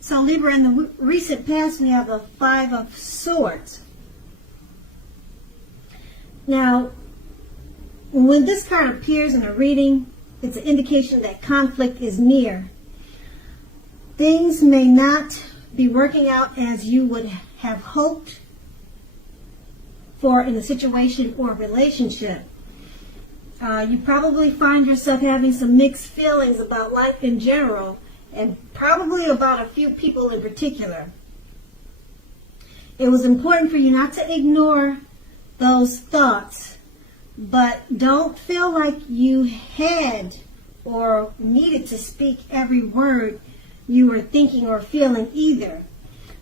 So Libra, in the recent past, we have the Five of Swords. Now, when this card appears in a reading, it's an indication that conflict is near. Things may not be working out as you would have hoped for in a situation or relationship. You probably find yourself having some mixed feelings about life in general, and probably about a few people in particular. It was important for you not to ignore those thoughts, but don't feel like you had or needed to speak every word you were thinking or feeling either,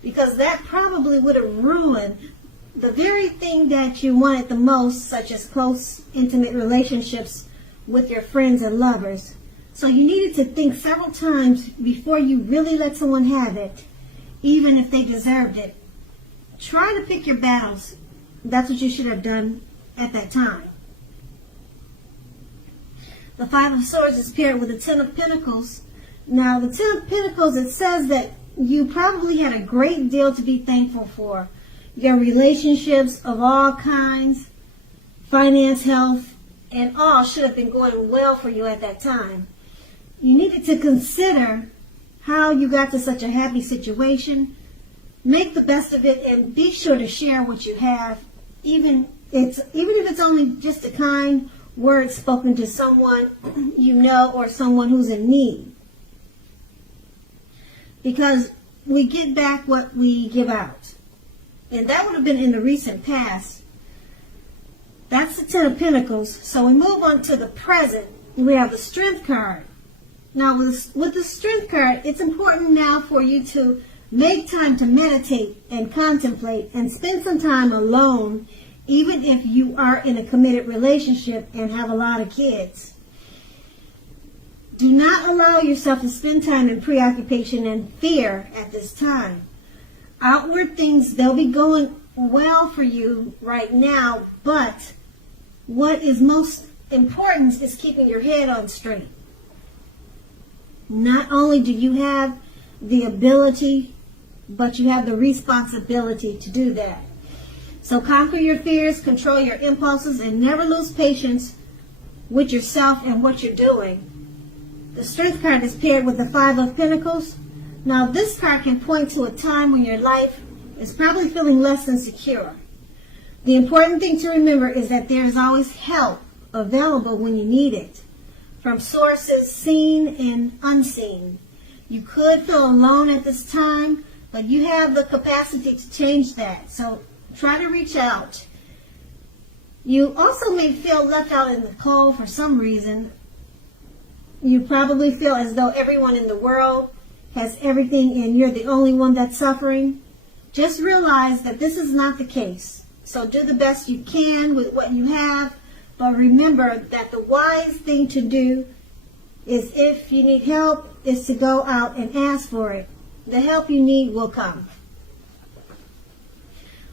because that probably would have ruined the very thing that you wanted the most, such as close, intimate relationships with your friends and lovers. So you needed to think several times before you really let someone have it, even if they deserved it. Try to pick your battles. That's what you should have done at that time. The Five of Swords is paired with the Ten of Pentacles. Now, the Ten of Pentacles, it says that you probably had a great deal to be thankful for. Your relationships of all kinds, finance, health, and all should have been going well for you at that time. You needed to consider how you got to such a happy situation. Make the best of it and be sure to share what you have, even if it's only just a kind word spoken to someone you know or someone who's in need. Because we get back what we give out. And that would have been in the recent past. That's the Ten of Pentacles. So we move on to the present. We have the Strength card. Now with the Strength card, it's important now for you to make time to meditate and contemplate and spend some time alone, even if you are in a committed relationship and have a lot of kids. Do not allow yourself to spend time in preoccupation and fear at this time. Outward things, they'll be going well for you right now, but what is most important is keeping your head on straight. Not only do you have the ability, but you have the responsibility to do that. So conquer your fears, control your impulses, and never lose patience with yourself and what you're doing. The Strength card is paired with the Five of Pentacles. Now this card can point to a time when your life is probably feeling less than secure. The important thing to remember is that there's always help available when you need it, from sources seen and unseen. You could feel alone at this time, but you have the capacity to change that. So try to reach out. You also may feel left out in the cold for some reason. You probably feel as though everyone in the world has everything and you're the only one that's suffering. Just realize that this is not the case. So do the best you can with what you have, but remember that the wise thing to do is, if you need help, is to go out and ask for it. The help you need will come.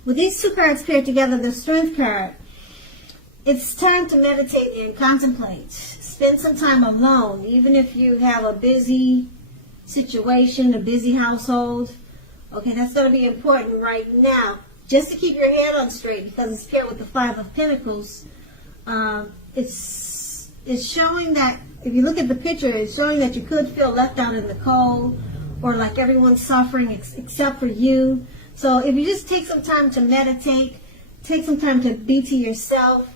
With these two cards paired together, the Strength card, it's time to meditate and contemplate. Spend some time alone, even if you have a busy situation, a busy household. Okay, that's going to be important right now, just to keep your head on straight, because it's paired with the Five of Pentacles. It's showing that, if you look at the picture, it's showing that you could feel left out in the cold, or like everyone's suffering except for you. So if you just take some time to meditate, take some time to be to yourself,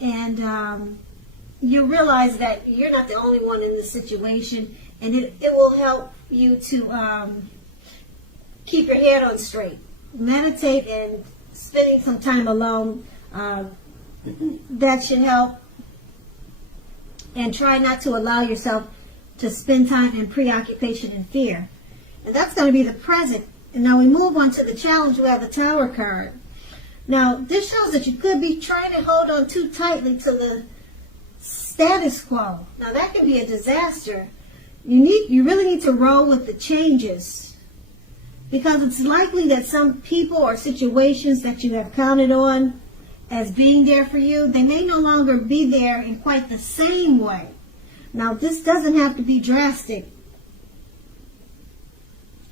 and you'll realize that you're not the only one in this situation, and it will help you to keep your head on straight. Meditate and spending some time alone, that should help. And try not to allow yourself to spend time in preoccupation and fear. And that's going to be the present. And now we move on to the challenge. We have the Tower card. Now, this shows that you could be trying to hold on too tightly to the status quo. Now, that can be a disaster. You really need to roll with the changes, because it's likely that some people or situations that you have counted on as being there for you, they may no longer be there in quite the same way. Now, this doesn't have to be drastic.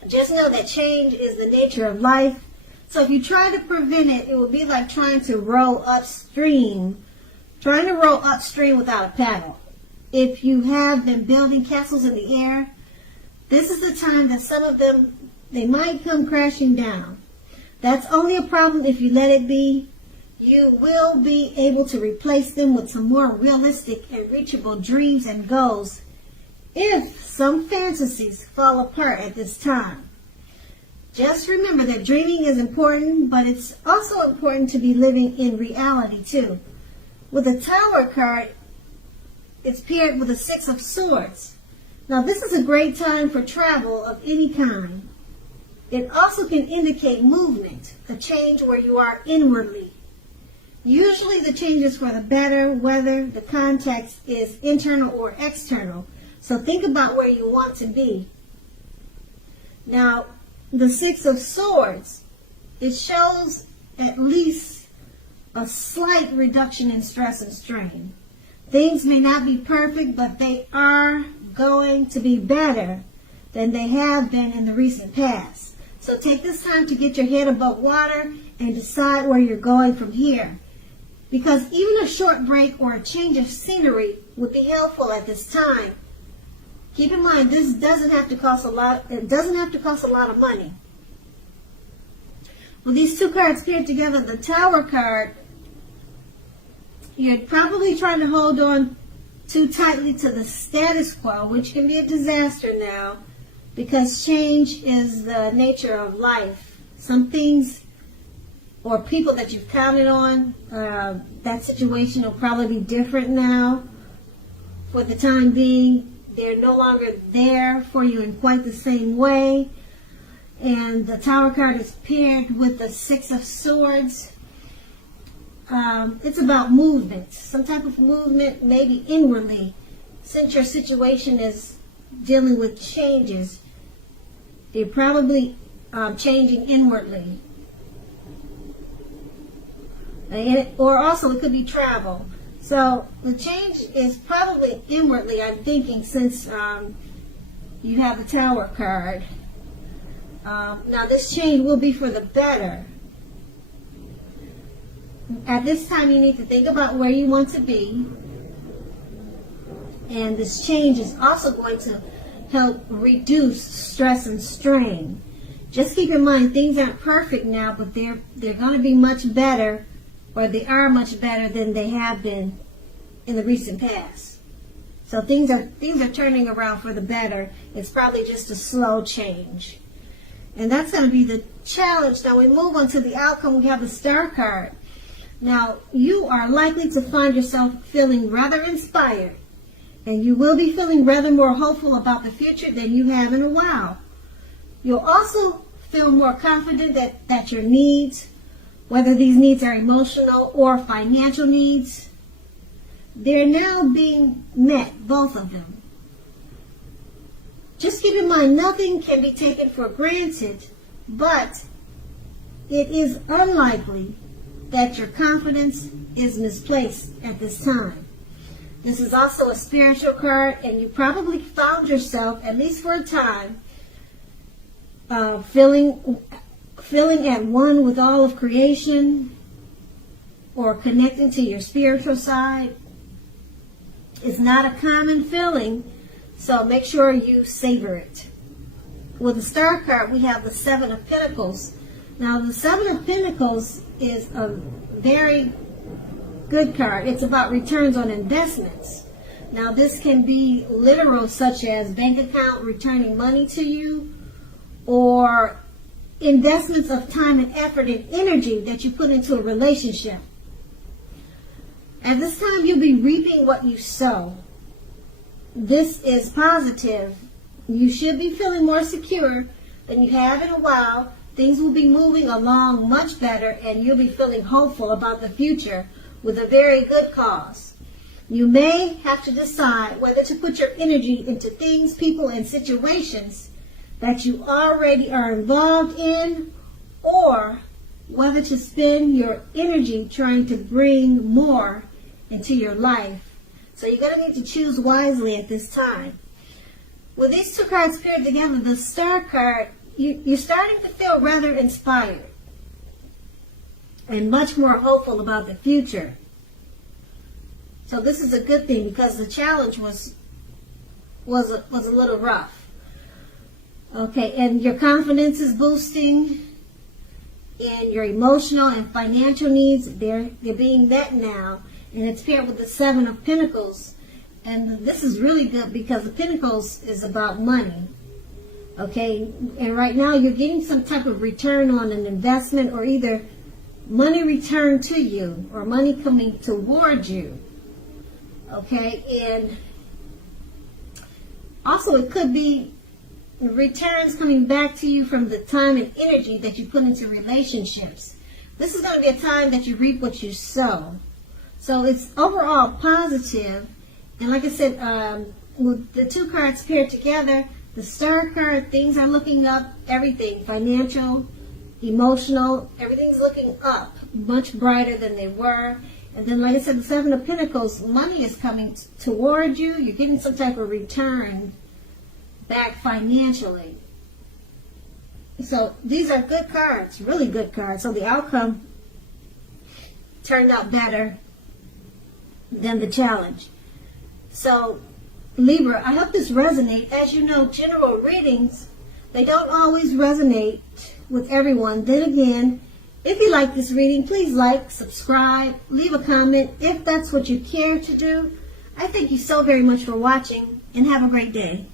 Just know that change is the nature of life. So if you try to prevent it, it will be like trying to row upstream. Trying to row upstream without a paddle. If you have been building castles in the air, this is the time that some of them, they might come crashing down. That's only a problem if you let it be. You will be able to replace them with some more realistic and reachable dreams and goals if some fantasies fall apart at this time. Just remember that dreaming is important, but it's also important to be living in reality too. With the Tower card, it's paired with the Six of Swords. Now this is a great time for travel of any kind. It also can indicate movement, a change where you are inwardly. Usually the change is for the better, whether the context is internal or external. So think about where you want to be. Now, the Six of Swords, it shows at least a slight reduction in stress and strain. Things may not be perfect, but they are going to be better than they have been in the recent past. So take this time to get your head above water and decide where you're going from here. Because even a short break or a change of scenery would be helpful at this time. Keep in mind, this doesn't have to cost a lot. It doesn't have to cost a lot of money. With these two cards paired together, the Tower card, you're probably trying to hold on too tightly to the status quo, which can be a disaster now, because change is the nature of life. Some things or people that you've counted on, that situation will probably be different now. For the time being, they're no longer there for you in quite the same way. And the Tower card is paired with the Six of Swords. It's about movement, some type of movement, maybe inwardly. Since your situation is dealing with changes, you're probably changing inwardly. Or also it could be travel. So the change is probably inwardly, I'm thinking, since you have the Tower card. Now this change will be for the better. At this time you need to think about where you want to be. And this change is also going to help reduce stress and strain. Just keep in mind, things aren't perfect now, but they're going to be much better, or they are much better than they have been in the recent past. So things are turning around for the better. It's probably just a slow change. And that's going to be the challenge. Now we move on to the outcome. We have the Star card. Now you are likely to find yourself feeling rather inspired. And you will be feeling rather more hopeful about the future than you have in a while. You'll also feel more confident that your needs, whether these needs are emotional or financial needs, they're now being met, both of them. Just keep in mind, nothing can be taken for granted, but it is unlikely that your confidence is misplaced at this time. This is also a spiritual card, and you probably found yourself, at least for a time, feeling at one with all of creation, or connecting to your spiritual side. It's not a common feeling, so make sure you savor it. With the Star card, we have the Seven of Pentacles. Now, the Seven of Pentacles is a very good card. It's about returns on investments. Now, this can be literal, such as bank account returning money to you, or investments of time and effort and energy that you put into a relationship. At this time, you'll be reaping what you sow. This is positive. You should be feeling more secure than you have in a while. Things will be moving along much better, and you'll be feeling hopeful about the future with a very good cause. You may have to decide whether to put your energy into things, people, and situations that you already are involved in, or whether to spend your energy trying to bring more into your life. So you're going to need to choose wisely at this time. With these two cards paired together, the Star card, you're starting to feel rather inspired and much more hopeful about the future. So this is a good thing because the challenge was a little rough. Okay, and your confidence is boosting, and your emotional and financial needs, they're being met now, and it's paired with the Seven of Pentacles. And this is really good because the Pentacles is about money. Okay, and right now you're getting some type of return on an investment, or either money returned to you or money coming toward you. Okay, and also it could be returns coming back to you from the time and energy that you put into relationships. This is going to be a time that you reap what you sow. So it's overall positive. And like I said, with the two cards paired together, the Star card, things are looking up, everything, financial, emotional, everything's looking up, much brighter than they were. And then, like I said, the Seven of Pentacles, money is coming toward you. You're getting some type of return back financially. So these are good cards, really good cards. So the outcome turned out better than the challenge. So Libra, I hope this resonates. As you know, general readings, they don't always resonate with everyone. Then again, if you like this reading, please like, subscribe, leave a comment if that's what you care to do. I thank you so very much for watching, and have a great day.